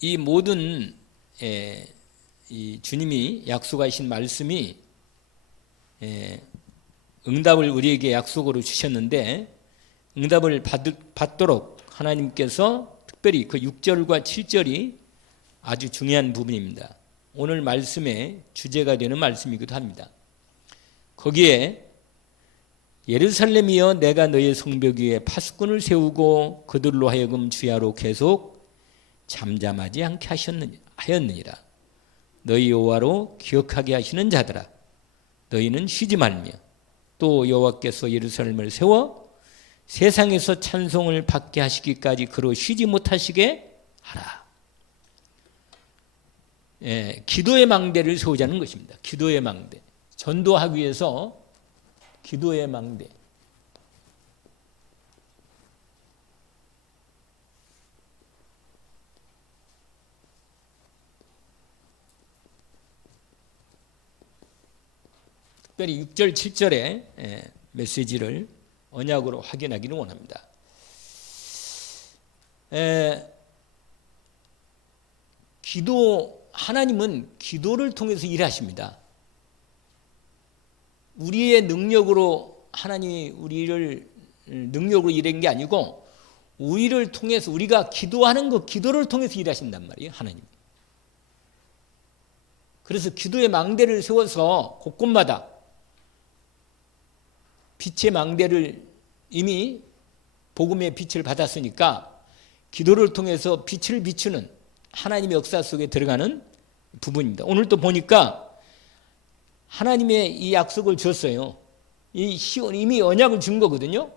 이 모든 이 주님이 약속하신 말씀이 응답을 우리에게 약속으로 주셨는데 응답을 받도록 하나님께서 특별히 그 6절과 7절이 아주 중요한 부분입니다. 오늘 말씀의 주제가 되는 말씀이기도 합니다. 거기에 예루살렘이여 내가 너의 성벽 위에 파수꾼을 세우고 그들로 하여금 주야로 계속 잠잠하지 않게 하였느니라. 너희 여호와로 기억하게 하시는 자들아 너희는 쉬지 말며 또 여호와께서 예루살렘을 세워 세상에서 찬송을 받게 하시기까지 그로 쉬지 못하시게 하라. 기도의 망대를 세우자는 것입니다. 기도의 망대. 전도하기 위해서 기도의 망대. 특별히 6절, 7절의 메시지를 언약으로 확인하기를 원합니다. 하나님은 기도를 통해서 일하십니다. 우리의 능력으로 하나님이 우리를 능력으로 일한 게 아니고 우리를 통해서 우리가 기도하는 것 기도를 통해서 일하신단 말이에요. 하나님. 그래서 기도의 망대를 세워서 곳곳마다 빛의 망대를 이미 복음의 빛을 받았으니까 기도를 통해서 빛을 비추는 하나님의 역사 속에 들어가는 부분입니다. 오늘 또 보니까 하나님의 이 약속을 줬어요. 이 시온 이미 언약을 준 거거든요.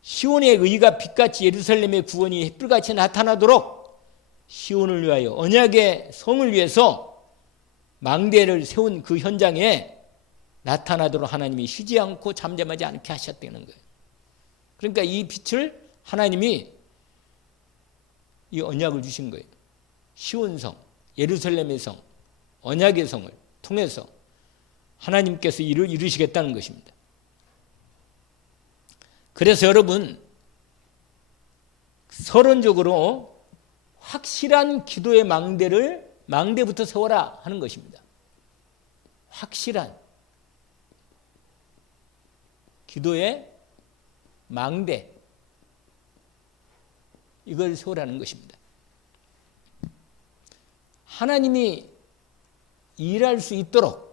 시온의 의가 빛같이 예루살렘의 구원이 햇불같이 나타나도록 시온을 위하여 언약의 성을 위해서 망대를 세운 그 현장에 나타나도록 하나님이 쉬지 않고 잠잠하지 않게 하셨다는 거예요. 그러니까 이 빛을 하나님이 이 언약을 주신 거예요. 시온성, 예루살렘의 성, 언약의 성을 통해서 하나님께서 일을 이루시겠다는 것입니다. 그래서 여러분 서론적으로 확실한 기도의 망대부터 세워라 하는 것입니다. 확실한 기도의 망대 이걸 세우라는 것입니다. 하나님이 일할 수 있도록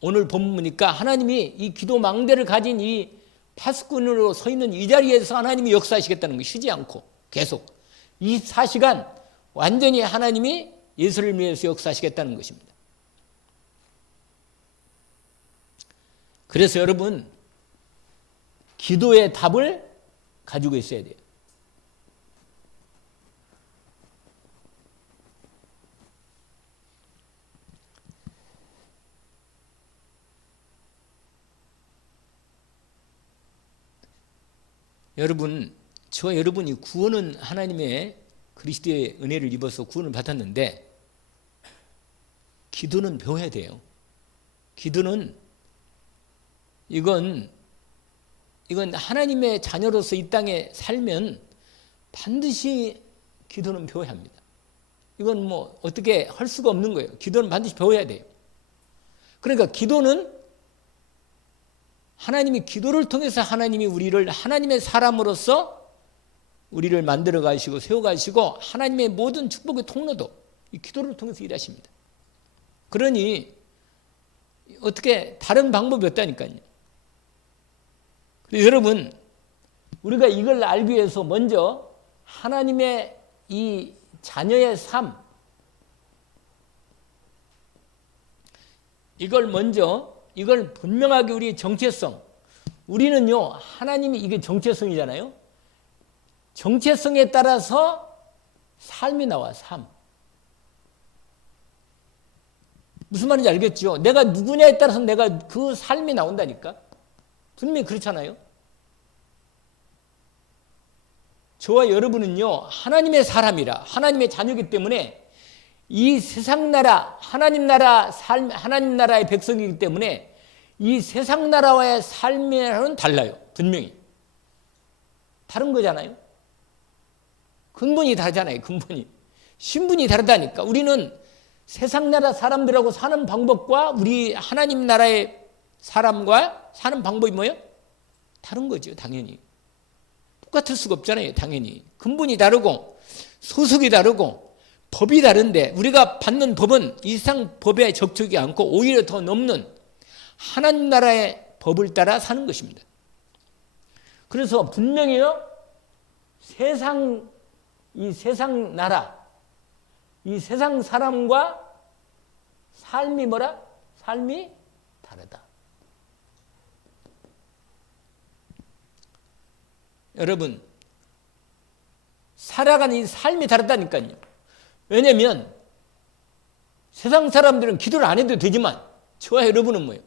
오늘 본문이니까 하나님이 이 기도 망대를 가진 이 파수꾼으로 서 있는 이 자리에서 하나님이 역사하시겠다는 거 쉬지 않고 계속 24시간 완전히 하나님이 예수를 위해서 역사하시겠다는 것입니다. 그래서 여러분 기도의 답을 가지고 있어야 돼요. 여러분, 저와 여러분이 구원은 하나님의 그리스도의 은혜를 입어서 구원을 받았는데 기도는 배워야 돼요. 기도는 이건 하나님의 자녀로서 이 땅에 살면 반드시 기도는 배워야 합니다. 이건 뭐 어떻게 할 수가 없는 거예요. 기도는 반드시 배워야 돼요. 그러니까 기도는 하나님이 기도를 통해서 하나님이 우리를 하나님의 사람으로서 우리를 만들어 가시고 세워 가시고 하나님의 모든 축복의 통로도 이 기도를 통해서 일하십니다. 그러니 어떻게 다른 방법이 없다니까요. 그래서 여러분 우리가 이걸 알기 위해서 먼저 하나님의 이 자녀의 삶 이걸 분명하게 우리의 정체성 우리는요 하나님이 이게 정체성이잖아요. 정체성에 따라서 삶이 나와. 삶 무슨 말인지 알겠죠? 내가 누구냐에 따라서 내가 그 삶이 나온다니까. 분명히 그렇잖아요. 저와 여러분은요 하나님의 사람이라 하나님의 자녀이기 때문에 이 세상 나라 하나님 나라 삶 하나님 나라의 백성이기 때문에 이 세상 나라와의 삶이랑은 달라요. 분명히 다른 거잖아요. 근본이 다르잖아요. 근본이. 신분이 다르다니까. 우리는 세상 나라 사람들하고 사는 방법과 우리 하나님 나라의 사람과 사는 방법이 뭐예요? 다른 거죠. 당연히. 똑같을 수가 없잖아요. 당연히. 근본이 다르고 소속이 다르고 법이 다른데 우리가 받는 법은 이 세상 법에 적적이 않고 오히려 더 넘는 하나님 나라의 법을 따라 사는 것입니다. 그래서 분명히요. 이 세상 나라, 이 세상 사람과 삶이 뭐라? 삶이 다르다. 여러분, 살아가는 이 삶이 다르다니까요. 왜냐하면 세상 사람들은 기도를 안 해도 되지만 저와 여러분은 뭐예요?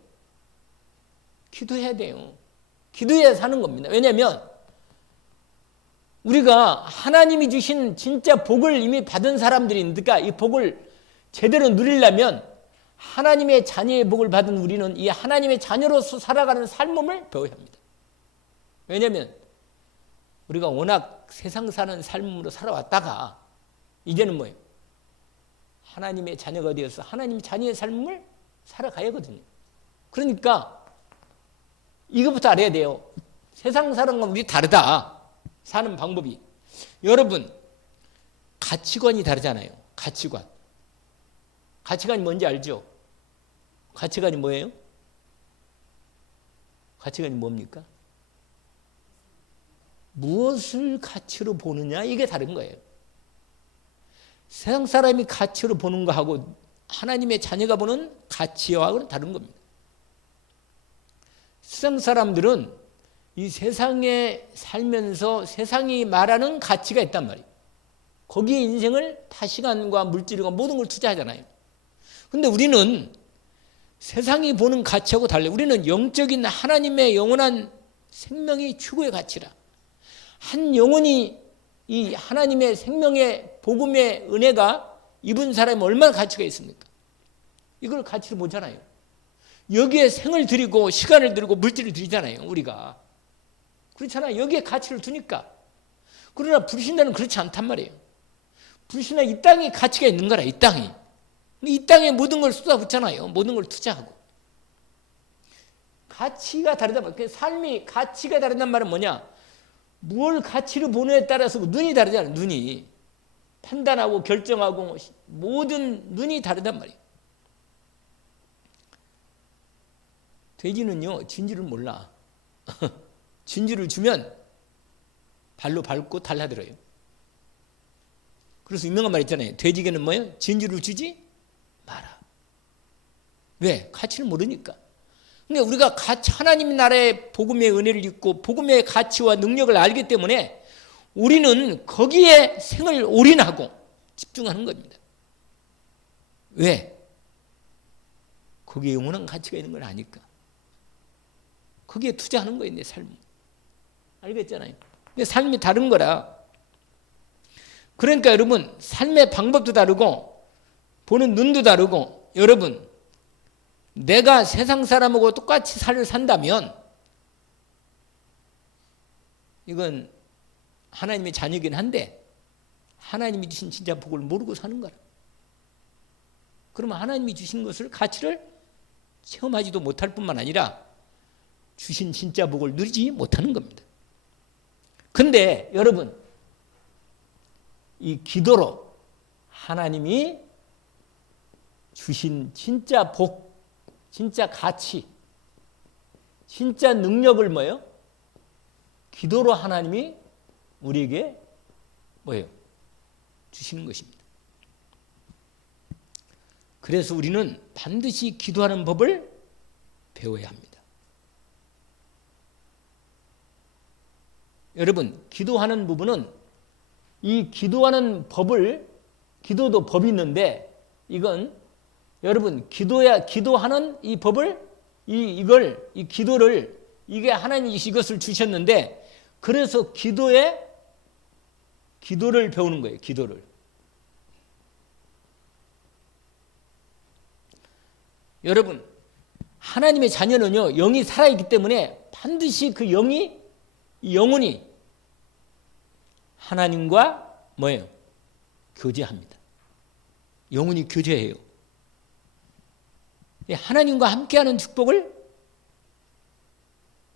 기도해야 돼요. 기도해야 사는 겁니다. 왜냐하면 우리가 하나님이 주신 진짜 복을 이미 받은 사람들이니까 이 복을 제대로 누리려면 하나님의 자녀의 복을 받은 우리는 이 하나님의 자녀로서 살아가는 삶을 배워야 합니다. 왜냐하면 우리가 워낙 세상 사는 삶으로 살아왔다가 이제는 뭐예요? 하나님의 자녀가 되어서 하나님의 자녀의 삶을 살아가야 하거든요. 그러니까 이것부터 알아야 돼요. 세상 사람과 우리 다르다. 사는 방법이. 여러분, 가치관이 다르잖아요. 가치관. 가치관이 뭔지 알죠? 가치관이 뭐예요? 가치관이 뭡니까? 무엇을 가치로 보느냐 이게 다른 거예요. 세상 사람이 가치로 보는 거하고 하나님의 자녀가 보는 가치와는 다른 겁니다. 세상 사람들은 이 세상에 살면서 세상이 말하는 가치가 있단 말이에요. 거기에 인생을 다 시간과 물질과 모든 걸 투자하잖아요. 그런데 우리는 세상이 보는 가치하고 달라요. 우리는 영적인 하나님의 영원한 생명이 추구의 가치라. 한 영혼이 이 하나님의 생명의 복음의 은혜가 입은 사람이 얼마나 가치가 있습니까? 이걸 가치로 보잖아요. 여기에 생을 들이고 시간을 들이고 물질을 들이잖아요. 우리가. 그렇잖아요. 여기에 가치를 두니까. 그러나 불신자는 그렇지 않단 말이에요. 불신자 이 땅에 가치가 있는 거라. 이 땅이. 이 땅에 모든 걸 쏟아붓잖아요. 모든 걸 투자하고. 가치가 다르다. 삶이 가치가 다르단 말은 뭐냐? 뭘 가치로 보느냐에 따라서 눈이 다르잖아요. 눈이. 판단하고 결정하고 모든 눈이 다르단 말이에요. 돼지는요. 진주를 몰라. 진주를 주면 발로 밟고 달라들어요. 그래서 유명한 말 있잖아요. 돼지에게는 뭐예요? 진주를 주지 마라. 왜? 가치를 모르니까. 근데 우리가 하나님 나라의 복음의 은혜를 입고 복음의 가치와 능력을 알기 때문에 우리는 거기에 생을 올인하고 집중하는 겁니다. 왜? 거기에 영원한 가치가 있는 걸 아니까. 거기에 투자하는 거예요, 내 삶. 알겠잖아요. 근데 삶이 다른 거라. 그러니까 여러분, 삶의 방법도 다르고 보는 눈도 다르고 여러분, 내가 세상 사람하고 똑같이 산다면 이건 하나님의 자녀이긴 한데 하나님이 주신 진짜 복을 모르고 사는 거라. 그러면 하나님이 주신 것을 가치를 체험하지도 못할 뿐만 아니라 주신 진짜 복을 누리지 못하는 겁니다. 근데 여러분, 이 기도로 하나님이 주신 진짜 복, 진짜 가치, 진짜 능력을 뭐예요? 기도로 하나님이 우리에게 뭐예요? 주시는 것입니다. 그래서 우리는 반드시 기도하는 법을 배워야 합니다. 여러분, 기도하는 부분은 이 기도하는 법을, 기도도 법이 있는데 이건 여러분 기도하는 이 법을 이 기도를 이게 하나님이 이것을 주셨는데 그래서 기도를 배우는 거예요. 기도를. 여러분, 하나님의 자녀는요, 영이 살아있기 때문에 반드시 그 영혼이 하나님과 뭐예요? 교제합니다. 영혼이 교제해요. 하나님과 함께하는 축복을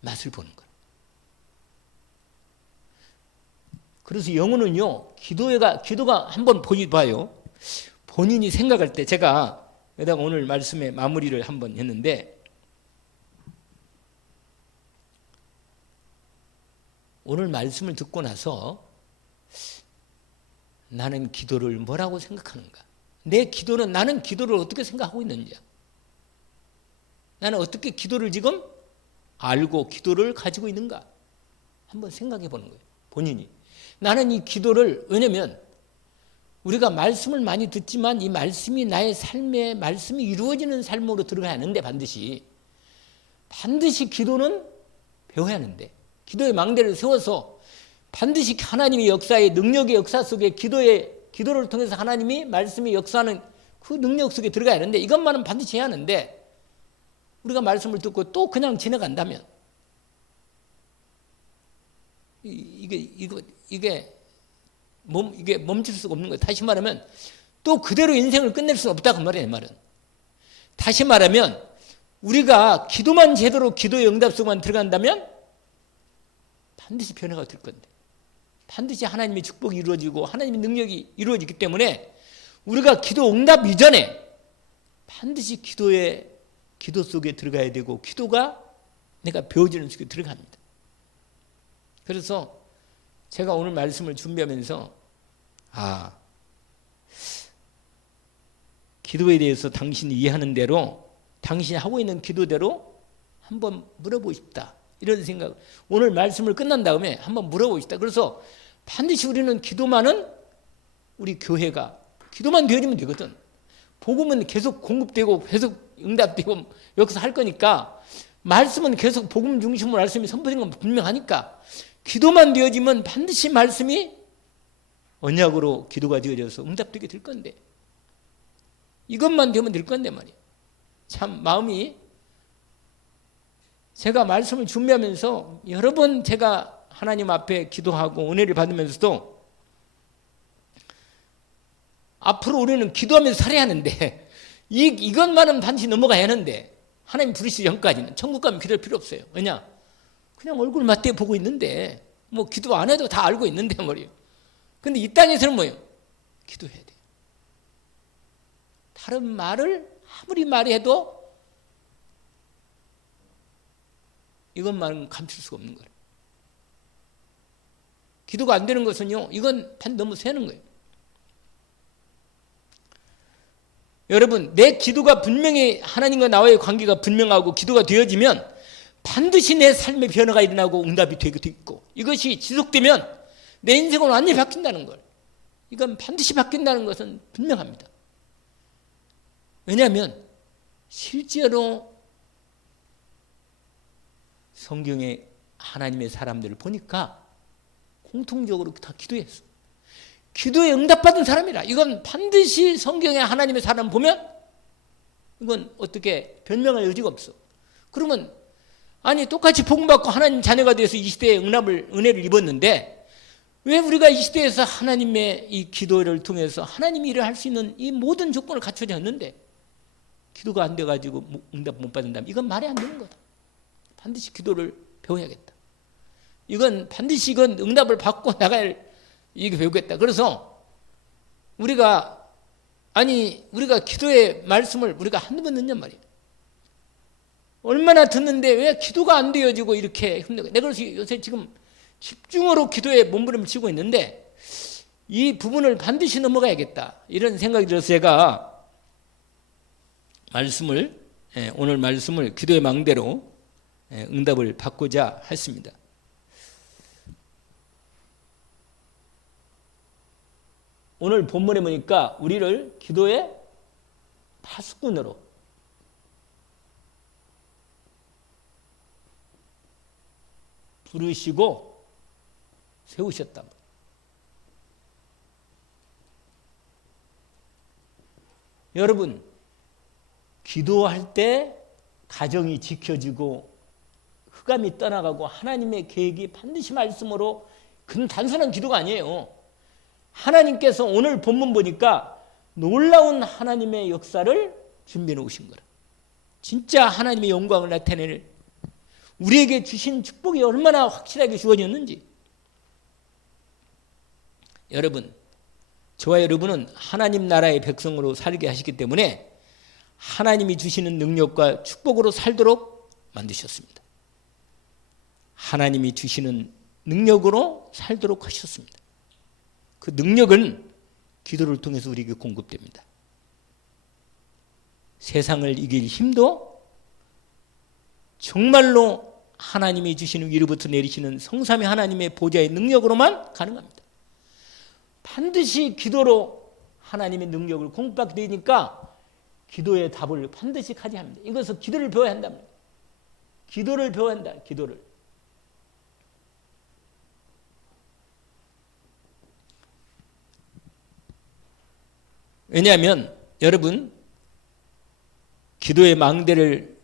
맛을 보는 거예요. 그래서 영혼은요, 기도가 한번 봐요. 본인이 생각할 때, 제가 여기다가 오늘 말씀의 마무리를 한번 했는데, 오늘 말씀을 듣고 나서 나는 기도를 뭐라고 생각하는가? 나는 기도를 어떻게 생각하고 있는지, 나는 어떻게 기도를 지금 알고 기도를 가지고 있는가? 한번 생각해 보는 거예요. 본인이. 나는 이 기도를, 왜냐면 우리가 말씀을 많이 듣지만 이 말씀이 나의 삶에 말씀이 이루어지는 삶으로 들어가야 하는데, 반드시 기도는 배워야 하는데, 기도의 망대를 세워서 반드시 하나님의 역사의 능력의 역사 속에 기도를 통해서 하나님이 말씀이 역사하는 그 능력 속에 들어가야 하는데, 이것만은 반드시 해야 하는데, 우리가 말씀을 듣고 또 그냥 지나간다면 이게 멈출 수가 없는 거예요. 다시 말하면 또 그대로 인생을 끝낼 수는 없다, 그 말이에요. 말은 다시 말하면 우리가 기도만 제대로 기도의 응답 속만 들어간다면 반드시 변화가 될 건데, 반드시 하나님의 축복이 이루어지고 하나님의 능력이 이루어지기 때문에 우리가 기도 응답 이전에 반드시 기도 속에 들어가야 되고, 기도가 내가 배워지는 속에 들어갑니다. 그래서 제가 오늘 말씀을 준비하면서 기도에 대해서 당신이 이해하는 대로, 당신이 하고 있는 기도대로 한번 물어보고 싶다, 이런 생각. 오늘 말씀을 끝난 다음에 한번 물어보고 싶다. 그래서 반드시 우리는 우리 교회가 기도만 되어지면 되거든. 복음은 계속 공급되고 계속 응답되고 여기서 할 거니까, 말씀은 계속 복음 중심으로 말씀이 선포된 건 분명하니까, 기도만 되어지면 반드시 말씀이 언약으로 기도가 되어져서 응답되게 될 건데, 이것만 되면 될 건데 말이에요. 참 마음이, 제가 말씀을 준비하면서 여러 번 제가 하나님 앞에 기도하고 은혜를 받으면서도, 앞으로 우리는 기도하면서 살아야 하는데, 이것만은 반드시 넘어가야 하는데, 하나님 부르시기 전까지는 천국 가면 기도할 필요 없어요. 왜냐? 그냥 얼굴 맞대 보고 있는데, 뭐 기도 안 해도 다 알고 있는데 말이에요. 근데 이 땅에서는 뭐예요? 기도해야 돼요. 다른 말을 아무리 말해도 이것만은 감출 수가 없는 거예요. 기도가 안 되는 것은요, 이건 너무 새는 거예요. 여러분, 내 기도가 분명히 하나님과 나와의 관계가 분명하고 기도가 되어지면 반드시 내 삶의 변화가 일어나고 응답이 되게 있고, 이것이 지속되면 내 인생은 완전히 바뀐다는 걸, 이건 반드시 바뀐다는 것은 분명합니다. 왜냐하면 실제로 성경에 하나님의 사람들을 보니까 공통적으로 다 기도했어. 기도에 응답받은 사람이라. 이건 반드시 성경에 하나님의 사람 보면 이건 어떻게 변명할 여지가 없어. 그러면 똑같이 복음받고 하나님 자녀가 돼서 이 시대에 은혜를 입었는데, 왜 우리가 이 시대에서 하나님의 이 기도를 통해서 하나님이 일을 할 수 있는 이 모든 조건을 갖춰졌는데 기도가 안 돼가지고 응답 못 받는다면 이건 말이 안 되는 거다. 반드시 기도를 배워야겠다. 이건 반드시 응답을 받고 나갈, 이게 배우겠다. 그래서 우리가 기도의 말씀을 우리가 한두 번 듣냔 말이에요. 얼마나 듣는데 왜 기도가 안 되어지고 이렇게 힘들고. 내가 그래서 요새 지금 집중으로 기도에 몸부림을 치고 있는데, 이 부분을 반드시 넘어가야겠다, 이런 생각이 들어서 제가 오늘 말씀을 기도의 망대로 응답을 받고자 했습니다. 오늘 본문에 보니까 우리를 기도의 파수꾼으로, 부르시고 세우셨다. 여러분, 기도할 때 가정이 지켜지고 흑암이 떠나가고 하나님의 계획이 반드시 말씀으로, 그건 단순한 기도가 아니에요. 하나님께서 오늘 본문 보니까 놀라운 하나님의 역사를 준비해 놓으신 거라. 진짜 하나님의 영광을 나타내는 우리에게 주신 축복이 얼마나 확실하게 주어졌는지. 여러분, 저와 여러분은 하나님 나라의 백성으로 살게 하시기 때문에 하나님이 주시는 능력과 축복으로 살도록 만드셨습니다. 하나님이 주시는 능력으로 살도록 하셨습니다. 그 능력은 기도를 통해서 우리에게 공급됩니다. 세상을 이길 힘도 정말로 하나님이 주시는 위로부터 내리시는 성삼위 하나님의 보좌의 능력으로만 가능합니다. 반드시 기도로 하나님의 능력을 공급받게 되니까 기도의 답을 반드시 가져야 합니다. 이것을 기도를 배워야 한답니다. 기도를 배워야 한다. 기도를. 왜냐하면 여러분, 기도의 망대를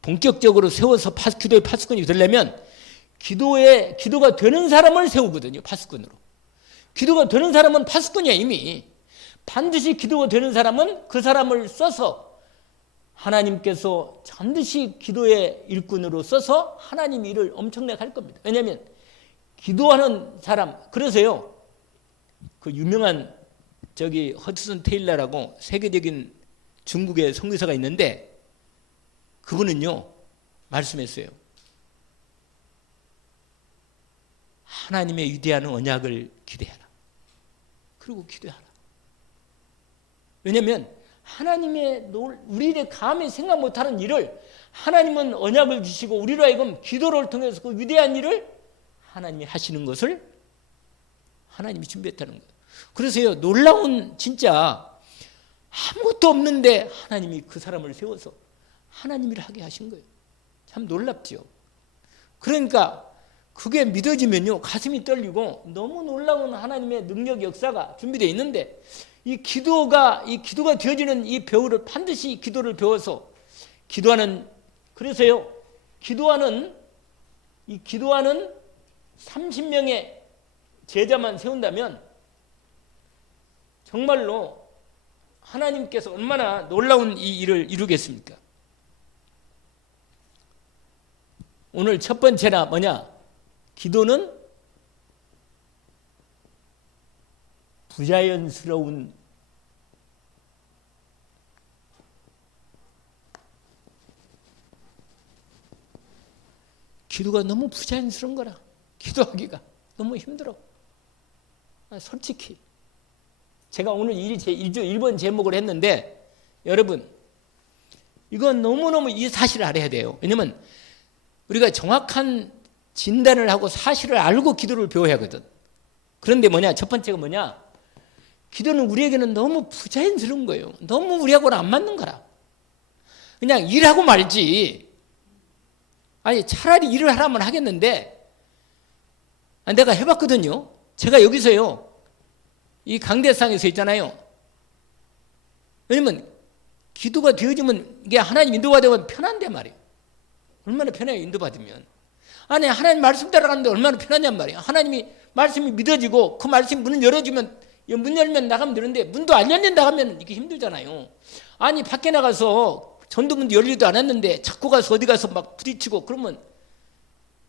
본격적으로 세워서 기도의 파수꾼이 되려면 기도가 되는 사람을 세우거든요. 파수꾼으로. 기도가 되는 사람은 파수꾼이야. 이미. 반드시 기도가 되는 사람은 그 사람을 써서 하나님께서 반드시 기도의 일꾼으로 써서 하나님 일을 엄청나게 할 겁니다. 왜냐하면 기도하는 사람, 그래서요, 그 유명한 허드슨 테일러라고 세계적인 중국의 선교사가 있는데 그분은요 말씀했어요. 하나님의 위대한 언약을 기대하라. 그리고 기도하라. 왜냐하면 하나님의 우리의 감히 생각 못하는 일을 하나님은 언약을 주시고 우리로 하여금 기도를 통해서 그 위대한 일을 하나님이 하시는 것을 하나님이 준비했다는 거예요. 그래서요, 놀라운 진짜 아무것도 없는데 하나님이 그 사람을 세워서 하나님 일을 하게 하신 거예요. 참 놀랍죠. 그러니까 그게 믿어지면요, 가슴이 떨리고 너무 놀라운 하나님의 능력 역사가 준비되어 있는데 이 기도가 되어지는 이 배우를 반드시 기도를 배워서 기도하는, 그래서요, 기도하는 30명의 제자만 세운다면 정말로 하나님께서 얼마나 놀라운 이 일을 이루겠습니까? 오늘 첫 번째나 뭐냐? 기도는 부자연스러운 기도가 너무 부자연스러운 거라. 기도하기가 너무 힘들어. 솔직히 제가 오늘 1번 제목을 했는데 여러분, 이건 너무너무 이 사실을 알아야 돼요. 왜냐면 우리가 정확한 진단을 하고 사실을 알고 기도를 배워야 하거든. 그런데 첫 번째가 뭐냐? 기도는 우리에게는 너무 부자연스러운 거예요. 너무 우리하고는 안 맞는 거라. 그냥 일하고 말지. 아니, 차라리 일을 하라면 하겠는데, 내가 해봤거든요. 제가 여기서요, 이 강대상에서 있잖아요. 왜냐면 기도가 되어지면 이게 하나님 인도받으면 편한데 말이에요. 얼마나 편해요, 인도받으면. 아니, 하나님 말씀 따라가는데 얼마나 편하냔 말이에요. 하나님이 말씀이 믿어지고 그 말씀이 문을 열어주면, 문 열면 나가면 되는데 문도 안 열린 나가면 이게 힘들잖아요. 아니, 밖에 나가서 전도문도 열리도 않았는데 자꾸 가서 어디 가서 막 부딪히고 그러면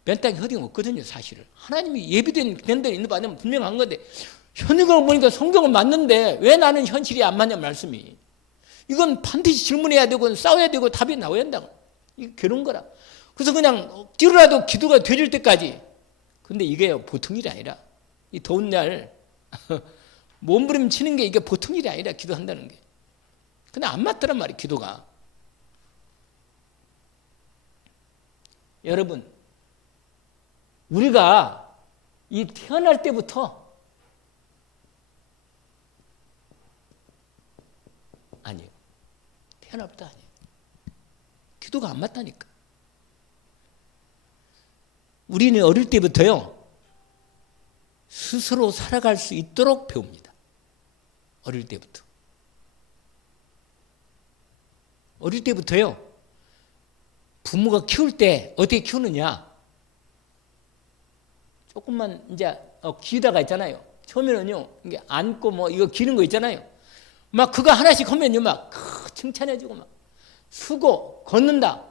맨땅에 허딩 없거든요, 사실을. 하나님이 예비된 대로 인도받으면 분명한 건데 현역을 보니까 성경은 맞는데 왜 나는 현실이 안 맞냐 말씀이. 이건 반드시 질문해야 되고 싸워야 되고 답이 나와야 한다고. 이게 그런 거라. 그래서 그냥 억지로라도 기도가 되질 때까지. 근데 이게 보통 일이 아니라 이 더운 날 몸부림치는 게 이게 보통 일이 아니라 기도한다는 게. 근데 안 맞더란 말이에요, 기도가. 여러분, 우리가 이 태어날 때부터 아니에요. 태어날부터 아니에요. 기도가 안 맞다니까. 우리는 어릴 때부터요, 스스로 살아갈 수 있도록 배웁니다. 어릴 때부터. 어릴 때부터요, 부모가 키울 때 어떻게 키우느냐. 조금만 이제 기다가 있잖아요. 처음에는요, 이게 안고 뭐 이거 기는 거 있잖아요. 막 그거 하나씩 하면요, 막 칭찬해주고 막 수고, 걷는다.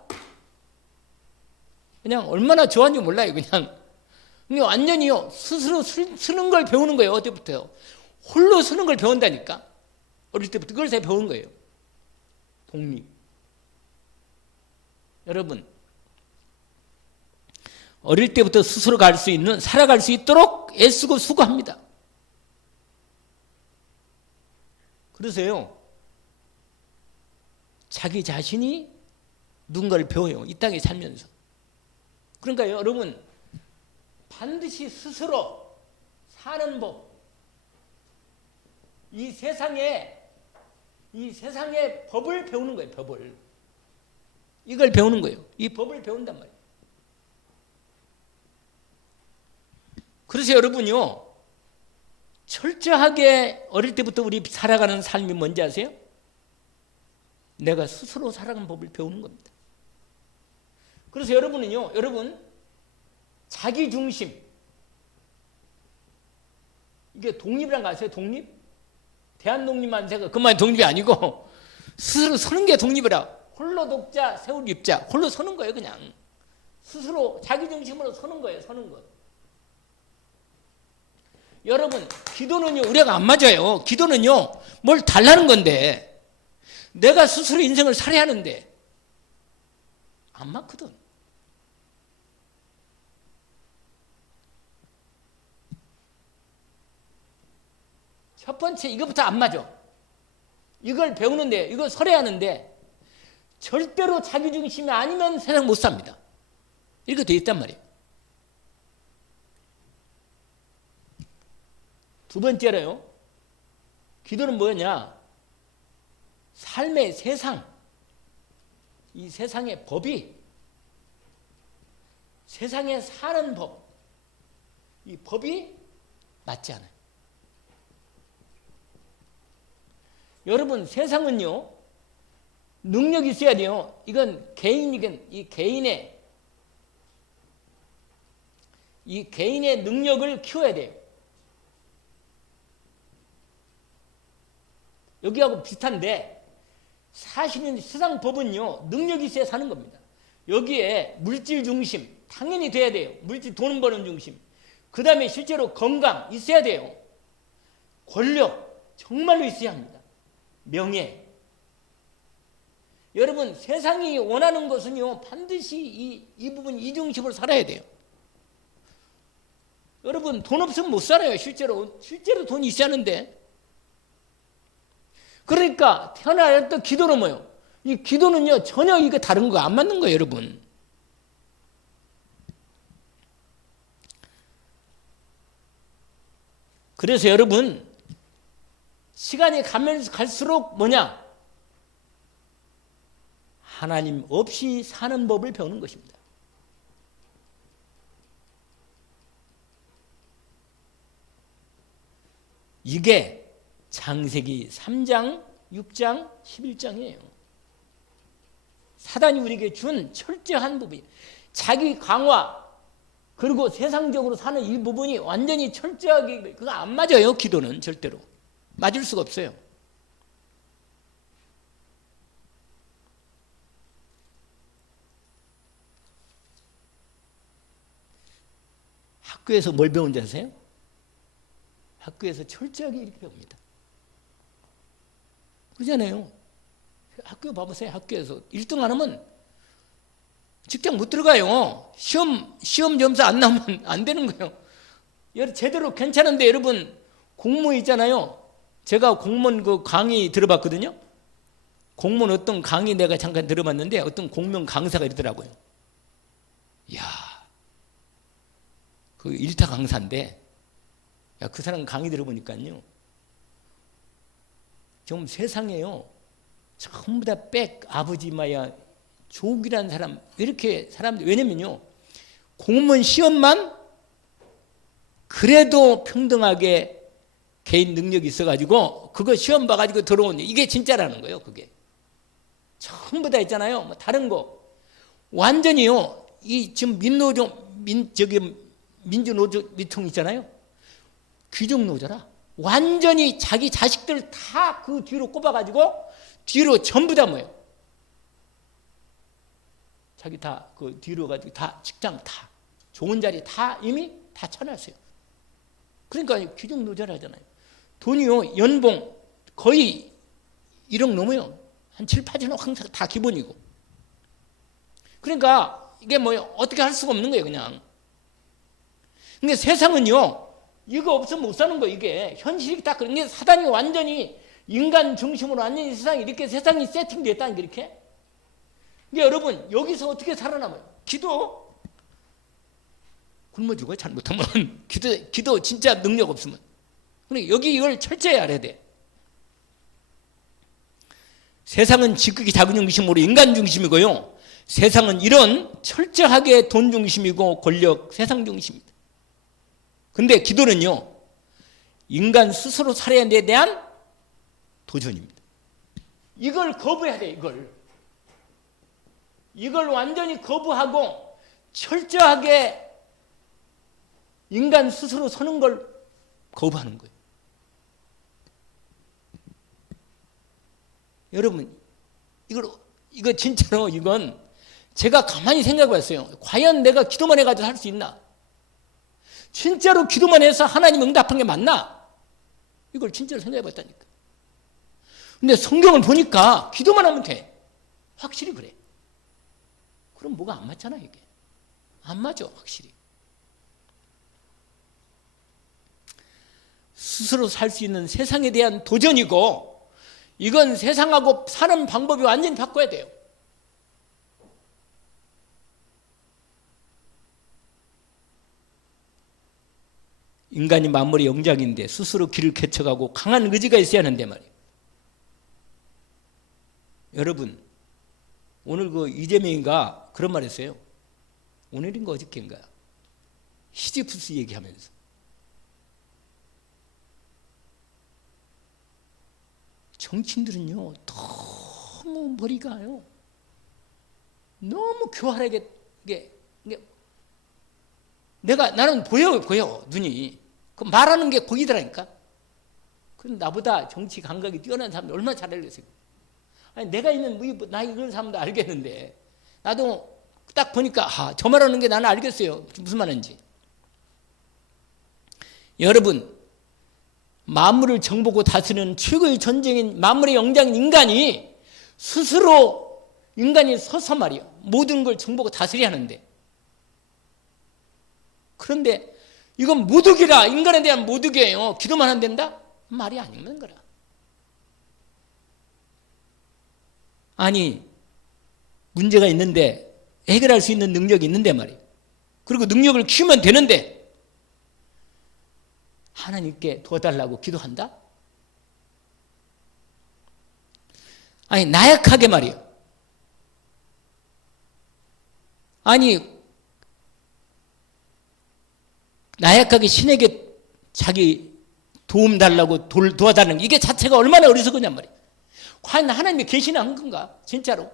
그냥 얼마나 좋아하는지 몰라요, 그냥. 그냥 완전히요, 스스로 쓰는 걸 배우는 거예요, 어때부터요. 홀로 쓰는 걸 배운다니까. 어릴 때부터 그걸 다 배운 거예요. 독립. 여러분, 어릴 때부터 스스로 갈 수 있는, 살아갈 수 있도록 애쓰고 수고합니다. 그러세요. 자기 자신이 누군가를 배워요. 이 땅에 살면서. 그러니까 여러분, 반드시 스스로 사는 법. 이 세상의 법을 배우는 거예요. 법을. 이걸 배우는 거예요. 이 법을 배운단 말이에요. 그래서 여러분요, 철저하게 어릴 때부터 우리 살아가는 삶이 뭔지 아세요? 내가 스스로 살아가는 법을 배우는 겁니다. 그래서 여러분은요, 여러분, 자기 중심. 이게 독립이란 거 아세요? 독립? 대한독립만 생각, 그만 독립이 아니고, 스스로 서는 게 독립이라. 홀로 독자, 세울 입자. 홀로 서는 거예요, 그냥. 스스로 자기 중심으로 서는 거예요, 서는 거. 여러분, 기도는요, 우리가 안 맞아요. 기도는요, 뭘 달라는 건데, 내가 스스로 인생을 살아야 하는데, 안 맞거든. 첫 번째, 이것부터 안 맞아. 이걸 배우는데, 이걸 설해야 하는데, 절대로 자기 중심이 아니면 세상 못 삽니다. 이렇게 돼 있단 말이에요. 두 번째로요, 기도는 뭐냐? 삶의 세상, 이 세상의 법이, 세상에 사는 법, 이 법이 맞지 않아요. 여러분, 세상은요, 능력이 있어야 돼요. 이건 이 개인의 능력을 키워야 돼요. 여기하고 비슷한데, 사실은 세상 법은요, 능력이 있어야 사는 겁니다. 여기에 물질 중심, 당연히 돼야 돼요. 물질 돈 버는 중심. 그 다음에 실제로 건강 있어야 돼요. 권력 정말로 있어야 합니다. 명예. 여러분, 세상이 원하는 것은요, 반드시 이 부분, 이 중심으로 살아야 돼요. 여러분, 돈 없으면 못 살아요. 실제로 돈이 있어야 하는데. 그러니까 태어나서 기도는 뭐예요? 이 기도는요, 전혀 이거 다른 거 안 맞는 거예요, 여러분. 그래서 여러분, 시간이 가면서 갈수록 뭐냐? 하나님 없이 사는 법을 배우는 것입니다. 이게 창세기 3장, 6장, 11장이에요. 사단이 우리에게 준 철저한 부분이, 자기 강화, 그리고 세상적으로 사는 이 부분이 완전히 철저하게, 그거 안 맞아요. 기도는 절대로 맞을 수가 없어요. 학교에서 뭘 배운지 아세요? 학교에서 철저하게 이렇게 배웁니다. 그러잖아요. 학교 봐보세요. 학교에서 1등 안 하면 직장 못 들어가요. 시험 점수 안 나오면 안 되는 거예요. 제대로 괜찮은데 여러분, 공무원 있잖아요. 제가 공무원 그 강의 들어봤거든요. 공무원 어떤 강의 내가 잠깐 들어봤는데, 어떤 공무원 강사가 이러더라고요. 이야, 그 1타 강사인데, 야, 그 사람 강의 들어보니까요, 좀 세상에요, 전부 다 아버지 마야 조국이라는 사람, 이렇게 사람들, 왜냐면요, 공무원 시험만 그래도 평등하게 개인 능력이 있어가지고 그거 시험 봐가지고 들어온, 이게 진짜라는 거예요. 그게 전부 다 있잖아요. 뭐 다른 거 완전히요, 이 지금 민주노조 미통 있잖아요. 귀족노조라. 완전히 자기 자식들 다 그 뒤로 꼽아가지고 뒤로 전부 다 모여. 자기 다 그 뒤로 가지고 다 직장 다 좋은 자리 다 이미 다 쳐놨어요. 그러니까 귀족노조라잖아요. 돈이요 연봉 거의 1억 넘어요. 한 7, 8천억 항상 다 기본이고. 그러니까 이게 뭐 어떻게 할 수가 없는 거예요, 그냥. 근데 세상은요, 이거 없으면 못 사는 거예요, 이게. 현실이 딱 그런 게 사단이 완전히 인간 중심으로 완전히 세상이 이렇게 세상이 세팅됐다는 게 이렇게. 근데 여러분, 여기서 어떻게 살아남아요? 기도. 굶어 죽어요, 잘못하면. 기도 진짜 능력 없으면. 그러니까 여기 이걸 철저히 알아야 돼. 세상은 지극히 자기 중심으로 인간 중심이고요. 세상은 이런 철저하게 돈 중심이고 권력, 세상 중심입니다. 근데 기도는요, 인간 스스로 살아야 데 대한 도전입니다. 이걸 거부해야 돼, 이걸 완전히 거부하고 철저하게 인간 스스로 서는 걸 거부하는 거예요. 여러분, 이거 진짜로 이건 제가 가만히 생각해 봤어요. 과연 내가 기도만 해가지고 할 수 있나? 진짜로 기도만 해서 하나님 응답한 게 맞나? 이걸 진짜로 생각해 봤다니까. 근데 성경을 보니까 기도만 하면 돼. 확실히 그래. 그럼 뭐가 안 맞잖아, 이게. 안 맞아, 확실히. 스스로 살 수 있는 세상에 대한 도전이고, 이건 세상하고 사는 방법이 완전히 바꿔야 돼요. 인간이 만물의 영장인데 스스로 길을 개척하고 강한 의지가 있어야 하는데 말이에요. 여러분, 오늘 그 이재명이가 그런 말 했어요. 오늘인가 어저께인가 시지프스 얘기하면서 정치인들은요 너무 머리가요 너무 교활하게 나는 보여 눈이 그 말하는 게 보이더라니까. 그럼 나보다 정치 감각이 뛰어난 사람들 얼마나 잘 알겠어요. 아니 내가 있는 나이 그런 사람도 알겠는데 나도 딱 보니까 저 말하는 게 나는 알겠어요. 무슨 말인지. 여러분, 만물을 정보고 다스리는 최고의 전쟁인 만물의 영장인 인간이 스스로 인간이 서서 말이야 모든 걸 정보고 다스려야 하는데, 그런데 이건 모독이라, 인간에 대한 모독이에요. 기도만 안 된다? 말이 아닌 거라. 아니 문제가 있는데 해결할 수 있는 능력이 있는데 말이에요. 그리고 능력을 키우면 되는데 하나님께 도와달라고 기도한다? 아니 나약하게 말이에요. 아니 나약하게 신에게 자기 도움 달라고 도와달라는 이게 자체가 얼마나 어리석으냔 말이에요. 과연 하나님이 계시는 건가? 진짜로.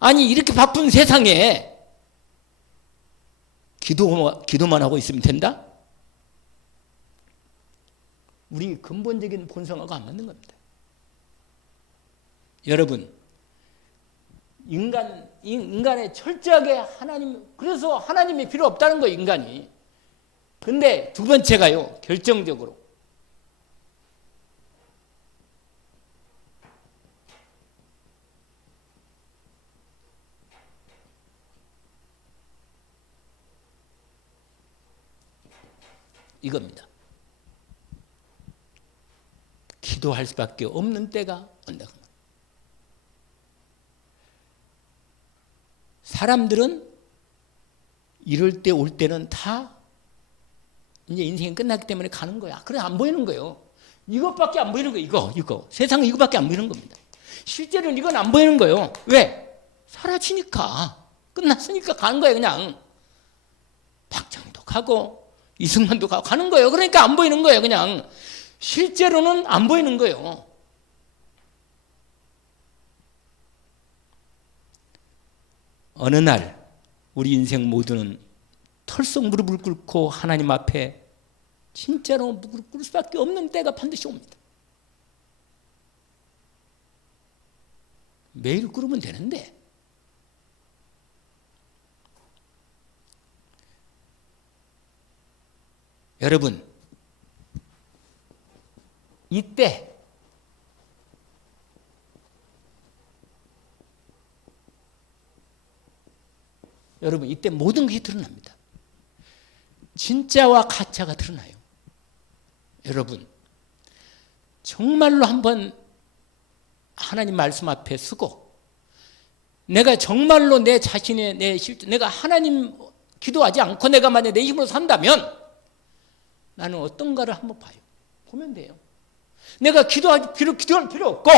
아니 이렇게 바쁜 세상에 기도만 하고 있으면 된다? 우리 근본적인 본성하고 안 맞는 겁니다. 여러분, 인간의 철저하게 그래서 하나님이 필요 없다는 거예요, 인간이. 근데 두 번째가요, 결정적으로. 이겁니다. 기도할 수밖에 없는 때가 온다. 사람들은 이럴 때 올 때는 다 이제 인생이 끝났기 때문에 가는 거야. 그래 안 보이는 거예요. 이것밖에 안 보이는 거예요. 이거. 세상은 이거밖에 안 보이는 겁니다. 실제로는 이건 안 보이는 거예요. 왜? 사라지니까. 끝났으니까 가는 거예요, 그냥. 박정희도 가고 이승만도 가고 가는 거예요. 그러니까 안 보이는 거예요, 그냥. 실제로는 안 보이는 거예요. 어느 날 우리 인생 모두는 털썩 무릎을 꿇고 하나님 앞에 진짜로 무릎 꿇을 수밖에 없는 때가 반드시 옵니다. 매일 꿇으면 되는데 여러분 이때 모든 것이 드러납니다. 진짜와 가짜가 드러나요. 여러분 정말로 한번 하나님 말씀 앞에 서고 내가 정말로 내 자신의 내가 하나님 기도하지 않고 내가 만약 내 힘으로 산다면 나는 어떤가를 한번 봐요. 보면 돼요. 내가 기도할 필요 없고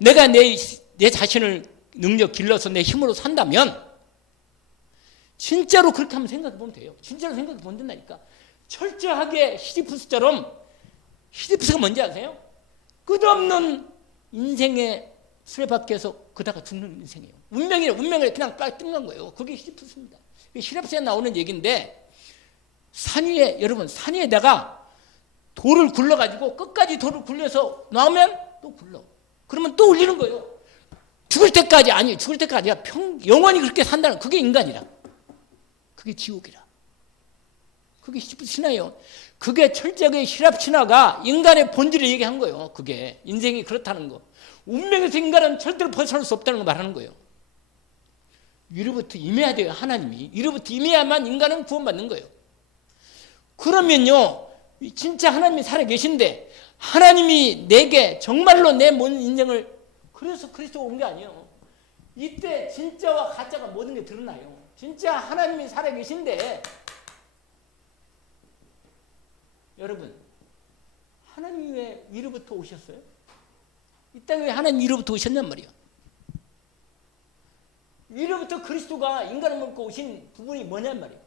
내가 내 자신을 능력 길러서 내 힘으로 산다면 진짜로 그렇게 한번 생각해 보면 돼요. 진짜로 생각해 보면 된다니까. 철저하게 시디푸스처럼 시디푸스가 뭔지 아세요? 끝없는 인생의 수레바퀴에서 그다가 죽는 인생이에요. 운명을 그냥 빡 뜬건 거예요. 그게 시디푸스입니다. 시랍스에 나오는 얘기인데 산 위에다가 돌을 굴러가지고 끝까지 돌을 굴려서 놔오면 또 굴러. 그러면 또 올리는 거예요. 죽을 때까지 아니라 영원히 그렇게 산다는 그게 인간이라. 그게 지옥이라. 그게 시랍 신화예요. 그게 철저하게 시랍 신화가 인간의 본질을 얘기한 거예요. 그게 인생이 그렇다는 거. 운명에서 인간은 절대로 벗어날 수 없다는 거 말하는 거예요. 위로부터 임해야 돼요. 하나님이. 위로부터 임해야만 인간은 구원받는 거예요. 그러면요. 진짜 하나님이 살아계신데 하나님이 내게 정말로 내 모든 인생을 그래서 그리스도가 온 게 아니에요. 이때 진짜와 가짜가 모든 게 드러나요. 진짜 하나님이 살아계신데 여러분 하나님이 왜 위로부터 오셨어요? 이 땅에 왜 하나님 위로부터 오셨냔 말이에요. 위로부터 그리스도가 인간을 먹고 오신 부분이 뭐냔 말이에요.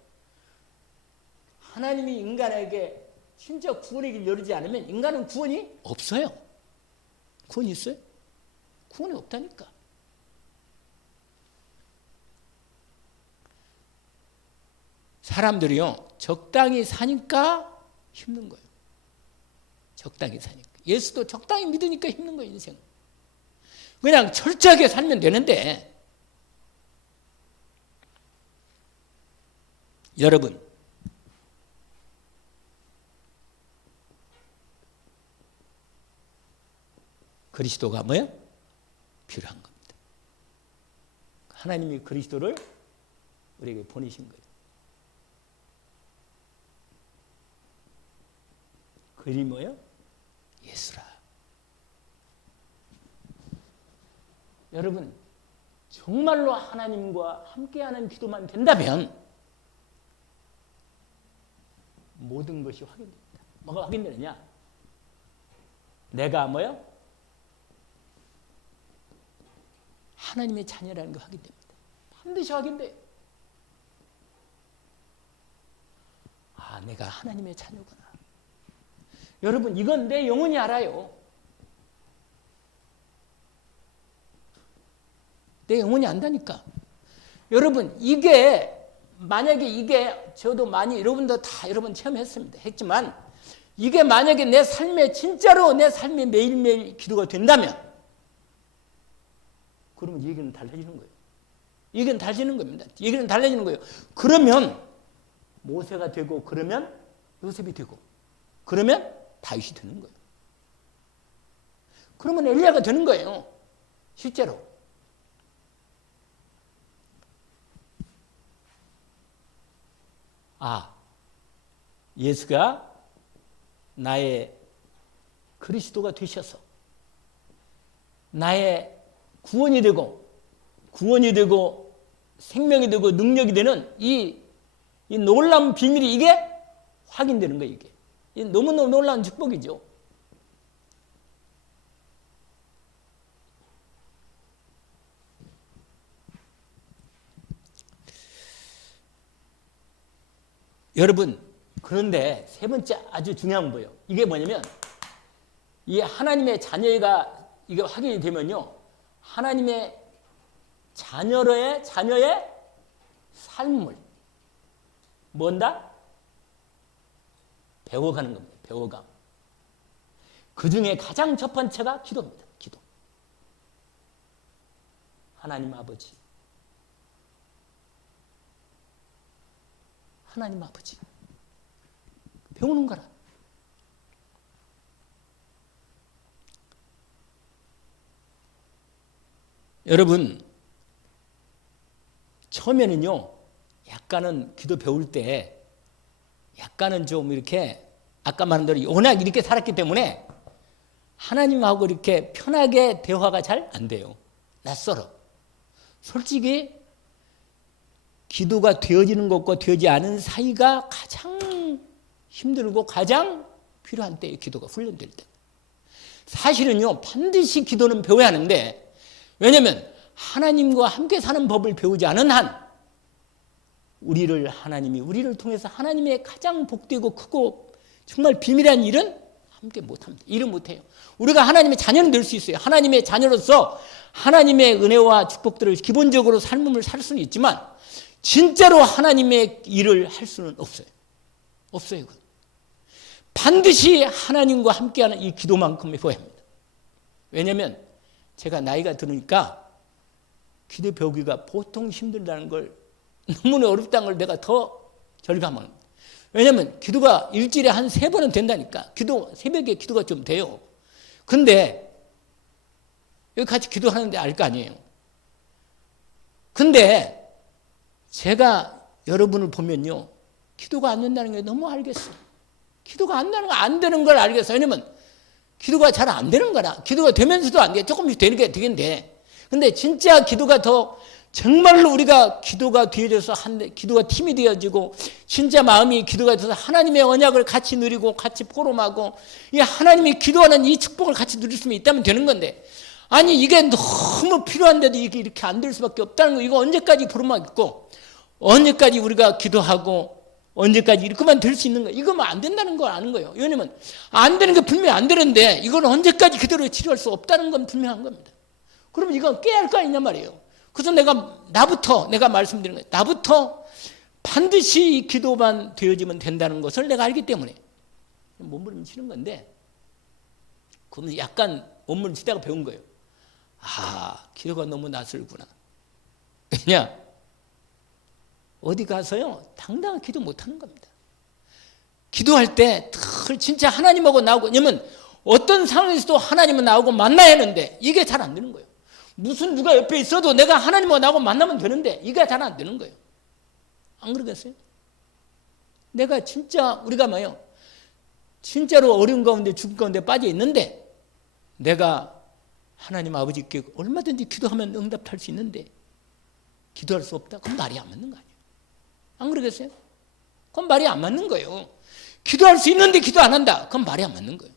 하나님이 인간에게 진짜 구원의 길을 열지 않으면 인간은 구원이 없어요. 구원이 있어요? 구원이 없다니까. 사람들이요 적당히 사니까 힘든 거예요. 적당히 사니까. 예수도 적당히 믿으니까 힘든 거예요. 인생. 그냥 철저하게 살면 되는데 여러분 그리스도가 뭐예요? 필요한 겁니다. 하나님이 그리스도를 우리에게 보내신 거예요. 그리 뭐예요? 예수라. 여러분 정말로 하나님과 함께하는 기도만 된다면 모든 것이 확인됩니다. 뭐가 확인되느냐? 내가 뭐예요? 하나님의 자녀라는 게 확인됩니다. 반드시 확인돼요. 아, 내가 하나님의 자녀구나. 여러분, 이건 내 영혼이 알아요. 내 영혼이 안다니까. 여러분, 만약에 이게 저도 많이 여러분도 다 여러분 체험했습니다. 했지만 이게 만약에 내 삶에 진짜로 내 삶에 매일매일 기도가 된다면 그러면 얘기는 달라지는 거예요. 얘기는 달라지는 겁니다. 얘기는 달라지는 거예요. 그러면 모세가 되고 그러면 요셉이 되고 그러면 다윗이 되는 거예요. 그러면 엘리야가 되는 거예요. 실제로. 아, 예수가 나의 그리스도가 되셔서 나의 구원이 되고 생명이 되고 능력이 되는 이 놀라운 비밀이 이게 확인되는 거예요. 이게 너무너무 놀라운 축복이죠. 여러분, 그런데 세 번째 아주 중요한 건 뭐예요? 이게 뭐냐면 이 하나님의 자녀가 이게 확인이 되면요, 하나님의 자녀의 삶을 뭔다? 배워가는 겁니다. 배워가. 그 중에 가장 첫 번째가 기도입니다. 기도. 하나님 아버지. 하나님 아버지. 배우는 거라. 여러분, 처음에는요, 약간은 기도 배울 때, 약간은 좀 이렇게, 아까 말한 대로 워낙 이렇게 살았기 때문에, 하나님하고 이렇게 편하게 대화가 잘 안 돼요. 낯설어. 솔직히, 기도가 되어지는 것과 되어지지 않은 사이가 가장 힘들고 가장 필요한 때예요. 기도가 훈련될 때. 사실은요, 반드시 기도는 배워야 하는데, 왜냐하면 하나님과 함께 사는 법을 배우지 않은 한 하나님이 우리를 통해서 하나님의 가장 복되고 크고 정말 비밀한 일은 함께 못합니다. 일을 못해요. 우리가 하나님의 자녀는 될 수 있어요. 하나님의 자녀로서 하나님의 은혜와 축복들을 기본적으로 삶을 살 수는 있지만 진짜로 하나님의 일을 할 수는 없어요. 없어요. 반드시 하나님과 함께하는 이 기도만큼 해야 합니다. 왜냐하면 제가 나이가 드니까 기도 배우기가 보통 힘들다는 걸 너무나 어렵다는 걸 내가 더 절감합니다. 왜냐하면 기도가 일주일에 한 3번은 된다니까. 새벽에 기도가 좀 돼요. 근데 여기 같이 기도하는데 알 거 아니에요. 근데 제가 여러분을 보면요. 기도가 안 된다는 게 너무 알겠어요. 기도가 안 되는 걸 알겠어요. 왜냐면 기도가 잘 안 되는 거라. 기도가 되면서도 안 돼. 조금씩 되는 게 되겠는데. 근데 진짜 기도가 더 정말로 우리가 기도가 되어져서 기도가 팀이 되어지고 진짜 마음이 기도가 돼서 하나님의 언약을 같이 누리고 같이 포럼하고 이 하나님이 기도하는 이 축복을 같이 누릴 수 있다면 되는 건데 아니 이게 너무 필요한데도 이게 이렇게 안 될 수밖에 없다는 거. 이거 언제까지 부르막있고 언제까지 우리가 기도하고 언제까지 이렇게만 될 수 있는 거예요. 이거면 안 된다는 걸 아는 거예요. 왜냐하면 안 되는 게 분명히 안 되는데 이걸 언제까지 그대로 치료할 수 없다는 건 분명한 겁니다. 그러면 이건 깨야 할 거 아니냐 말이에요. 그래서 내가 말씀드린 거예요. 나부터 반드시 기도만 되어지면 된다는 것을 내가 알기 때문에 몸부림치는 건데 그러면 약간 몸부림치다가 배운 거예요. 기도가 너무 낯설구나. 왜냐? 어디 가서요 당당한 기도 못하는 겁니다. 기도할 때 진짜 하나님하고 나오고 왜냐면 어떤 상황에서도 하나님은 나오고 만나야 하는데 이게 잘 안 되는 거예요. 무슨 누가 옆에 있어도 내가 하나님하고 나오고 만나면 되는데 이게 잘 안 되는 거예요. 안 그러겠어요? 내가 진짜 우리가 진짜로 어려운 가운데 죽을 가운데 빠져 있는데 내가 하나님 아버지께 얼마든지 기도하면 응답할 수 있는데 기도할 수 없다? 그건 말이 안 맞는 거 아니에요. 안 그러겠어요? 그건 말이 안 맞는 거예요. 기도할 수 있는데 기도 안 한다? 그건 말이 안 맞는 거예요.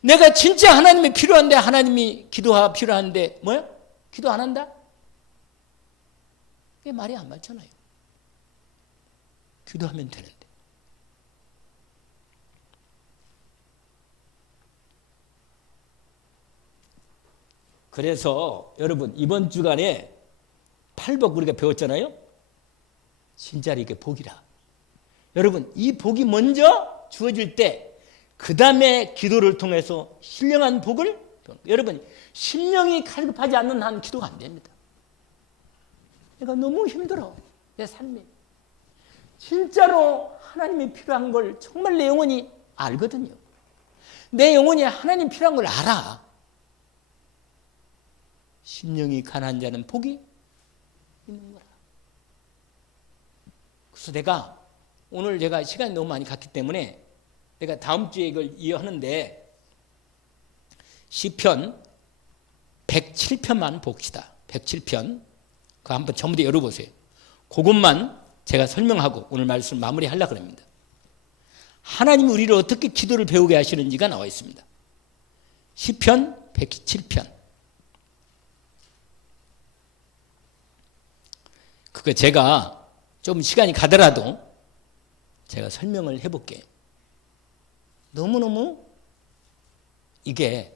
내가 진짜 하나님이 필요한데 하나님이 기도가 필요한데 기도 안 한다? 그게 말이 안 맞잖아요. 기도하면 되는데. 그래서 여러분 이번 주간에 팔복 우리가 배웠잖아요. 진짜로 이게 복이라. 여러분 이 복이 먼저 주어질 때 그 다음에 기도를 통해서 신령한 복을 여러분 심령이 갈급하지 않는 한 기도가 안 됩니다. 내가 너무 힘들어. 내 삶이. 진짜로 하나님이 필요한 걸 정말 내 영혼이 알거든요. 내 영혼이 하나님 필요한 걸 알아. 심령이 가난한 자는 복이 있는 거라. 그래서 오늘 제가 시간이 너무 많이 갔기 때문에 내가 다음 주에 이걸 이어하는데 시편 107편만 봅시다. 107편. 그거 한번 전부 다 열어보세요. 그것만 제가 설명하고 오늘 말씀 마무리하려고 합니다. 하나님이 우리를 어떻게 기도를 배우게 하시는지가 나와 있습니다. 시편 107편. 그거 제가 좀 시간이 가더라도 제가 설명을 해볼게요. 너무너무 이게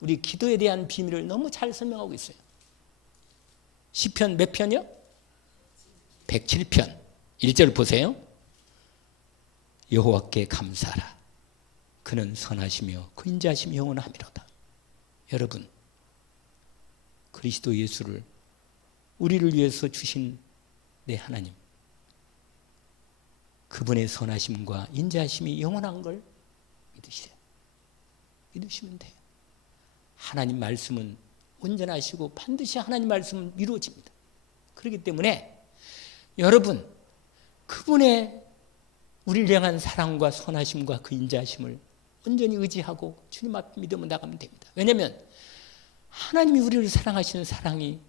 우리 기도에 대한 비밀을 너무 잘 설명하고 있어요. 시편 몇 편이요? 107편. 1절 보세요. 여호와께 감사하라. 그는 선하시며 그 인자하심이 영원하미로다. 여러분, 그리스도 예수를 우리를 위해서 주신 내 하나님, 그분의 선하심과 인자하심이 영원한 걸 믿으세요. 믿으시면 돼요. 하나님 말씀은 온전하시고 반드시 하나님 말씀은 이루어집니다. 그렇기 때문에 여러분, 그분의 우리를 향한 사랑과 선하심과 그 인자하심을 온전히 의지하고 주님 앞에 믿음을 나가면 됩니다. 왜냐하면 하나님이 우리를 사랑하시는 사랑이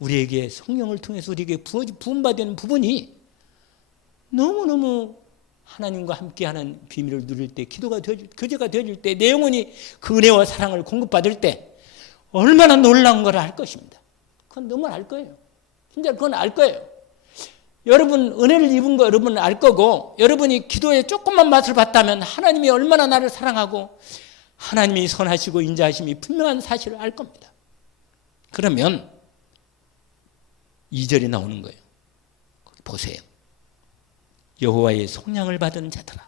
우리에게 성령을 통해서 우리에게 부음받는 부분이 너무너무 하나님과 함께하는 비밀을 누릴 때, 기도가 교제가 되어질 때, 내 영혼이 그 은혜와 사랑을 공급받을 때 얼마나 놀라운 걸 알 것입니다. 그건 너무 알 거예요. 진짜 그건 알 거예요. 여러분 은혜를 입은 거 여러분은 알 거고, 여러분이 기도에 조금만 맛을 봤다면 하나님이 얼마나 나를 사랑하고 하나님이 선하시고 인자하심이 분명한 사실을 알 겁니다. 그러면 2절이 나오는 거예요. 거기 보세요. 여호와의 속량을 받은 자들아,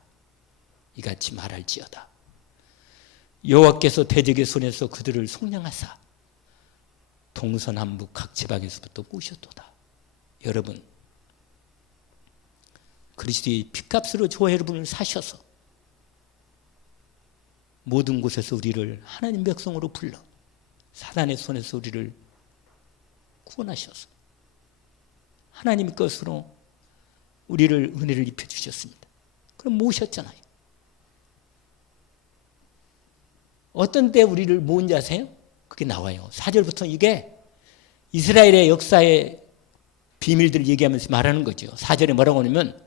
이같이 말할지어다. 여호와께서 대적의 손에서 그들을 속량하사 동서남북 각 지방에서부터 꾸셨도다. 여러분, 그리스도의 피값으로 저와 여러분을 사셔서 모든 곳에서 우리를 하나님 백성으로 불러 사단의 손에서 우리를 구원하셔서 하나님의 것으로 우리를 은혜를 입혀주셨습니다. 그럼 모으셨잖아요. 어떤 때 우리를 모은지 아세요? 그게 나와요. 4절부터 이게 이스라엘의 역사의 비밀들을 얘기하면서 말하는 거죠. 4절에 뭐라고 하냐면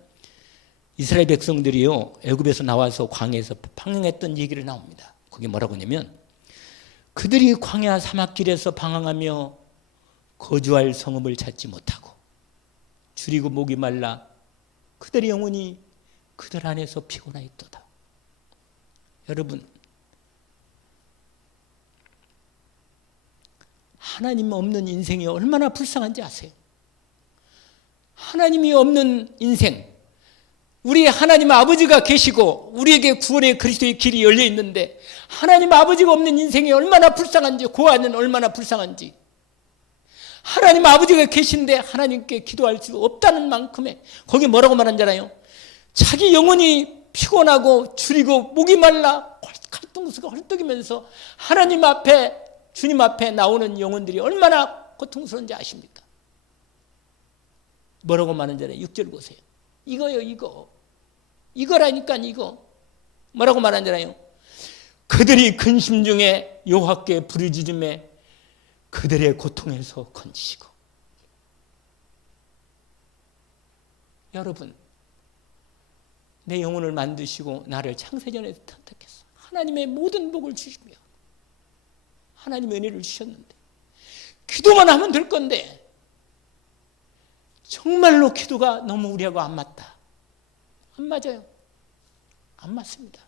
이스라엘 백성들이요, 애굽에서 나와서 광야에서 방황했던 얘기를 나옵니다. 거기 뭐라고 하냐면 그들이 광야 사막길에서 방황하며 거주할 성읍을 찾지 못하고 줄이고 목이 말라 그들의 영혼이 그들 안에서 피곤하였도다. 여러분, 하나님 없는 인생이 얼마나 불쌍한지 아세요? 하나님이 없는 인생, 우리 하나님 아버지가 계시고 우리에게 구원의 그리스도의 길이 열려 있는데 하나님 아버지가 없는 인생이 얼마나 불쌍한지, 고아는 얼마나 불쌍한지, 하나님 아버지가 계신데 하나님께 기도할 수 없다는 만큼의, 거기 뭐라고 말한잖아요. 자기 영혼이 피곤하고 줄이고 목이 말라 칼등수가 헐떡이면서 하나님 앞에, 주님 앞에 나오는 영혼들이 얼마나 고통스러운지 아십니까? 뭐라고 말하는잖아요. 6절 보세요. 이거요, 이거라니까 이거. 뭐라고 말하잖아요. 그들이 근심 중에 여호와께 부르짖음에 그들의 고통에서 건지시고. 여러분, 내 영혼을 만드시고 나를 창세전에 선택했어. 하나님의 모든 복을 주시며 하나님의 은혜를 주셨는데 기도만 하면 될 건데 정말로 기도가 너무 우리하고 안 맞다. 안 맞아요. 안 맞습니다.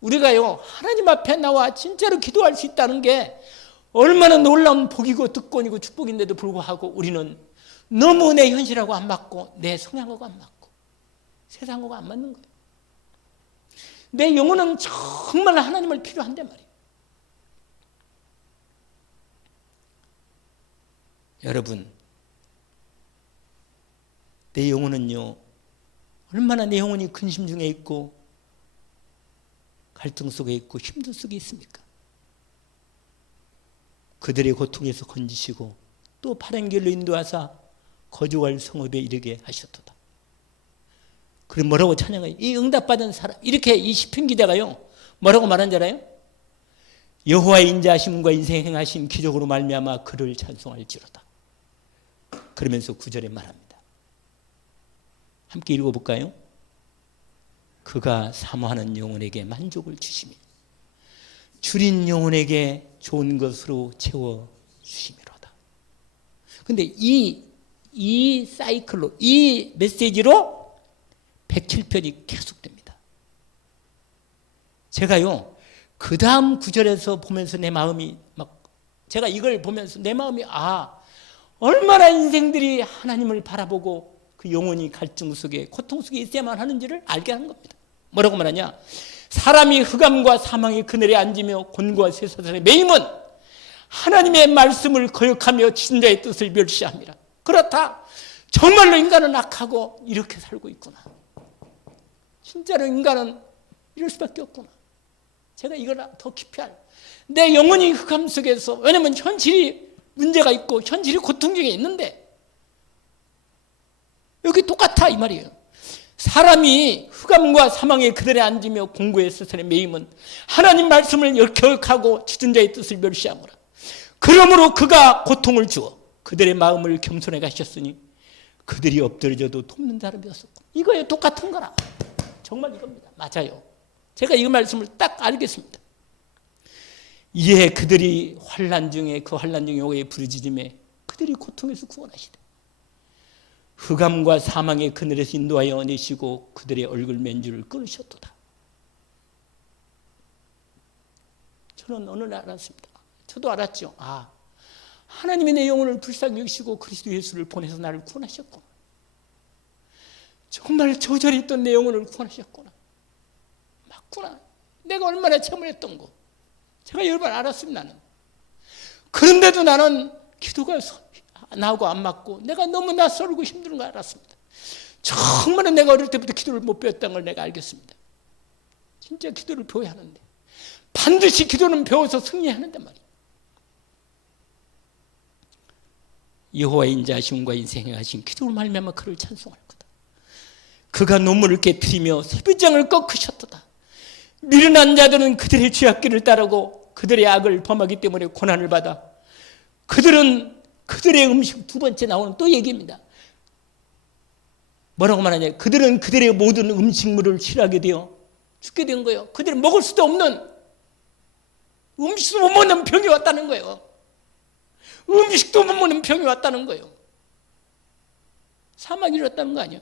우리가요, 하나님 앞에 나와 진짜로 기도할 수 있다는 게 얼마나 놀라운 복이고 특권이고 축복인데도 불구하고 우리는 너무 내 현실하고 안 맞고 내 성향하고 안 맞고 세상하고 안 맞는 거예요. 내 영혼은 정말 하나님을 필요한데 말이에요. 여러분, 내 영혼은요, 얼마나 내 영혼이 근심 중에 있고 갈등 속에 있고 힘든 속에 있습니까? 그들의 고통에서 건지시고 또 바른 길로 인도하사 거주할 성읍에 이르게 하셨도다. 그럼 뭐라고 찬양해요? 이 응답받은 사람, 이렇게 이 시편 기자가요 뭐라고 말한 줄 알아요? 여호와의 인자하심과 인생 행하신 기적으로 말미암아 그를 찬송할지로다. 그러면서 9절에 말합니다. 함께 읽어볼까요? 그가 사모하는 영혼에게 만족을 주시며 줄인 영혼에게 좋은 것으로 채워주시미로다. 근데 이 사이클로, 이 메시지로 107편이 계속됩니다. 제가요, 그 다음 구절에서 보면서 내 마음이 제가 이걸 보면서 내 마음이 얼마나 인생들이 하나님을 바라보고 그 영혼이 갈증 속에 고통 속에 있어야만 하는지를 알게 하는 겁니다. 뭐라고 말하냐? 사람이 흑암과 사망의 그늘에 앉으며 곤고와 쇠사슬에 매임은 하나님의 말씀을 거역하며 지존자의 뜻을 멸시합니다. 그렇다. 정말로 인간은 악하고 이렇게 살고 있구나. 진짜로 인간은 이럴 수밖에 없구나. 제가 이걸 더 깊이 내 영혼이 흑암 속에서, 왜냐하면 현실이 문제가 있고 현실이 고통 중에 있는데 여기 똑같아 이 말이에요. 사람이 흑암과 사망의 그들에 앉으며 공고의 스스로에 매임은 하나님 말씀을 거역하고 지존자의 뜻을 멸시하므라. 그러므로 그가 고통을 주어 그들의 마음을 겸손해 가셨으니 그들이 엎드려져도 돕는 사람이 없었고. 이거에 똑같은 거라. 정말 이겁니다. 맞아요. 제가 이 말씀을 딱 알겠습니다. 이에 그들이 환난 중에 그 환난 중에 여호와의 부르짖음에 그들이 고통에서 구원하시되 흑암과 사망의 그늘에서 인도하여 내시고 그들의 얼굴 맨줄을 끊으셨도다. 저는 어느 날 알았습니다. 저도 알았죠. 아, 하나님이 내 영혼을 불쌍히 여기시고 그리스도 예수를 보내서 나를 구원하셨구나. 정말 저절히 있던 내 영혼을 구원하셨구나. 맞구나. 내가 얼마나 참을했던 거. 제가 여러 번 알았습니다. 나는. 그런데도 나는 기도가 나하고 안 맞고 내가 너무 낯설고 힘든 걸 알았습니다. 정말 내가 어릴 때부터 기도를 못 배웠다는 걸 내가 알겠습니다. 진짜 기도를 배워야 하는데 반드시 기도는 배워서 승리하는단 말이에요. 여호와의 인자하심과 인생에 하신 기도로 말미암아 그를 찬송할 거다. 그가 눈물을 깨트리며 새벽장을 꺾으셨도다. 미련한 자들은 그들의 죄악길을 따르고 그들의 악을 범하기 때문에 고난을 받아 그들은 그들의 음식, 두 번째 나오는 또 얘기입니다. 뭐라고 말하냐? 그들은 그들의 모든 음식물을 싫어하게 되어 죽게 된 거예요. 그들은 먹을 수도 없는, 음식도 못 먹는 병이 왔다는 거예요. 음식도 못 먹는 병이 왔다는 거예요. 사망이 일었다는 거 아니에요?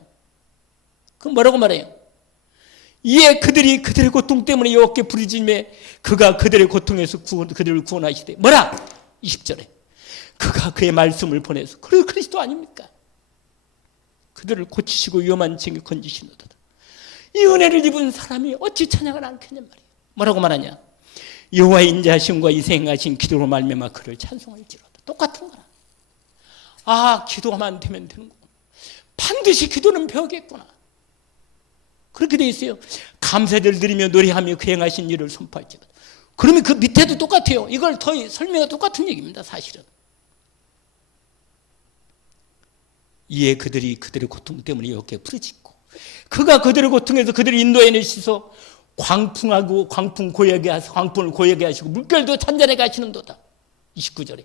그럼 뭐라고 말해요? 이에 그들이 그들의 고통 때문에 여호와께 부르짖음에 그가 그들의 고통에서 그들을 구원하시되 뭐라? 20절에 그가 그의 말씀을 보내서 그리고 그리스도 아닙니까? 그들을 고치시고 위험한 징에 건지시노도다. 이 은혜를 입은 사람이 어찌 찬양을 않겠냔 말이에요. 뭐라고 말하냐? 여호와의 인자하심과 이생하신 기도로 말미암아 그를 찬송할지로다. 똑같은 거라. 아, 기도하면 되면 되는구나. 반드시 기도는 배우겠구나. 그렇게 돼 있어요. 감사를 드리며 노래하며 그 행하신 일을 선포할지로다. 그러면 그 밑에도 똑같아요. 이걸 더 설명이 똑같은 얘기입니다. 사실은. 이에 그들이 그들의 고통 때문에 여호와께 부르짖고 그가 그들의 고통에서 그들을 인도해 내시서 광풍하고 광풍을 고하게 하시고 물결도 잔잔하게 하시는도다. 29절에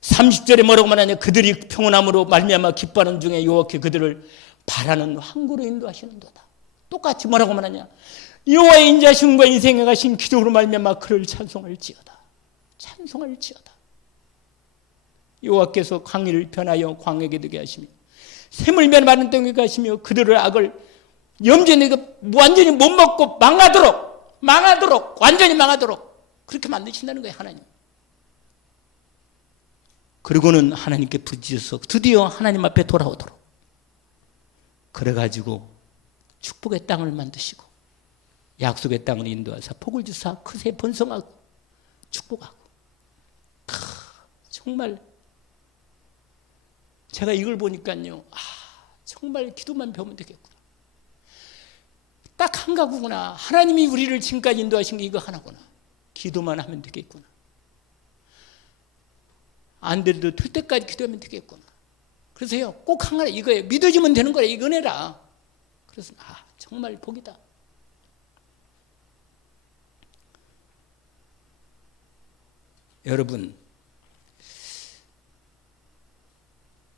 30절에 뭐라고 말하냐? 그들이 평온함으로 말미암아 기뻐하는 중에 여호와께 그들을 바라는 항구로 인도하시는도다. 똑같이 뭐라고 말하냐? 여호와의 인자심과 인생에 가신 기도로 말미암아 그를 찬송할지어다. 찬송할지어다. 여호와께서 광야를 변하여 광야게 되게 하시며 샘을 마른 땅에 가시며 그들의 악을 완전히 못 먹고 망하도록 완전히 망하도록 그렇게 만드신다는 거예요. 하나님. 그리고는 하나님께 부르짖어서 드디어 하나님 앞에 돌아오도록 그래가지고 축복의 땅을 만드시고 약속의 땅을 인도하사 복을 주사 크세 번성하고 축복하고. 정말 제가 이걸 보니까요, 정말 기도만 배우면 되겠구나. 딱 한 가구구나. 하나님이 우리를 지금까지 인도하신 게 이거 하나구나. 기도만 하면 되겠구나. 안 돼도 될 때까지 기도하면 되겠구나. 그래서요, 꼭 하나 이거예요. 믿어지면 되는 거예요. 이 은혜라. 그래서 정말 복이다. 여러분,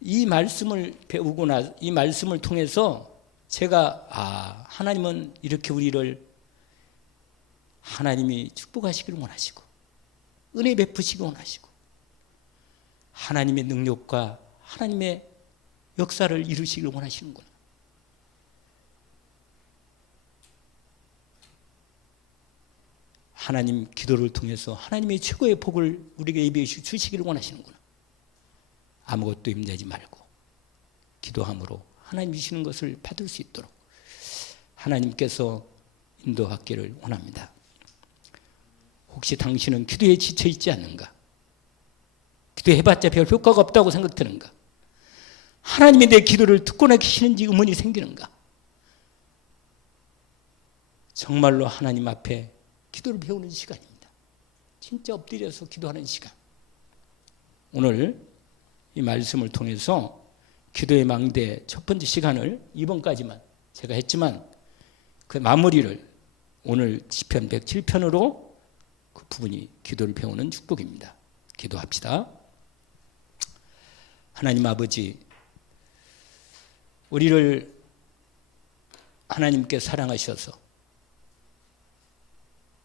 이 말씀을 배우고 이 말씀을 통해서 제가 하나님은 이렇게 우리를 하나님이 축복하시기를 원하시고 은혜 베푸시기 원하시고 하나님의 능력과 하나님의 역사를 이루시기를 원하시는구나. 하나님 기도를 통해서 하나님의 최고의 복을 우리에게 예비해 주시기를 원하시는구나. 아무것도 힘내지 말고 기도함으로 하나님 주시는 것을 받을 수 있도록 하나님께서 인도하기를 원합니다. 혹시 당신은 기도에 지쳐 있지 않는가? 기도해봤자 별 효과가 없다고 생각되는가? 하나님이 내 기도를 듣고나 계시는지 의문이 생기는가? 정말로 하나님 앞에 기도를 배우는 시간입니다. 진짜 엎드려서 기도하는 시간. 오늘 이 말씀을 통해서 기도의 망대 첫 번째 시간을 이번까지만 제가 했지만 그 마무리를 오늘 시편 107편으로 그 부분이 기도를 배우는 축복입니다. 기도합시다. 하나님 아버지, 우리를 하나님께 사랑하셔서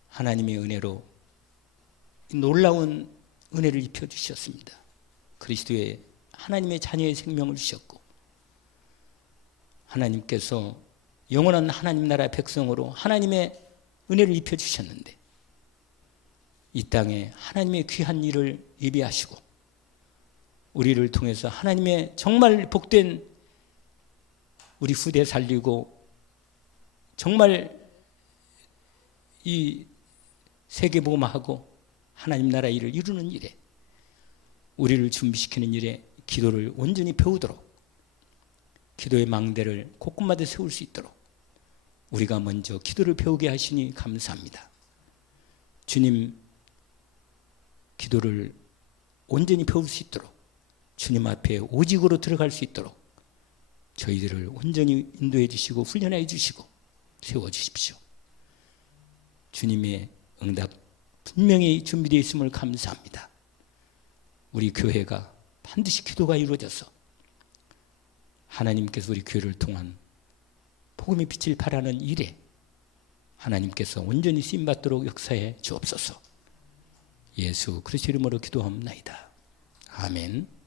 하나님의 은혜로 놀라운 은혜를 입혀주셨습니다. 그리스도의 하나님의 자녀의 생명을 주셨고 하나님께서 영원한 하나님 나라 백성으로 하나님의 은혜를 입혀주셨는데 이 땅에 하나님의 귀한 일을 예비하시고 우리를 통해서 하나님의 정말 복된 우리 후대 살리고 정말 이 세계복음화하고 하나님 나라 일을 이루는 일에 우리를 준비시키는 일에 기도를 온전히 배우도록 기도의 망대를 곳곳마다 세울 수 있도록 우리가 먼저 기도를 배우게 하시니 감사합니다. 주님, 기도를 온전히 배울 수 있도록 주님 앞에 오직으로 들어갈 수 있도록 저희들을 온전히 인도해 주시고 훈련해 주시고 세워 주십시오. 주님의 응답 분명히 준비되어 있음을 감사합니다. 우리 교회가 반드시 기도가 이루어져서 하나님께서 우리 교회를 통한 복음의 빛을 발하는 일에 하나님께서 온전히 쓰임받도록 역사해 주옵소서. 예수 그리스도 이름으로 기도합나이다. 아멘.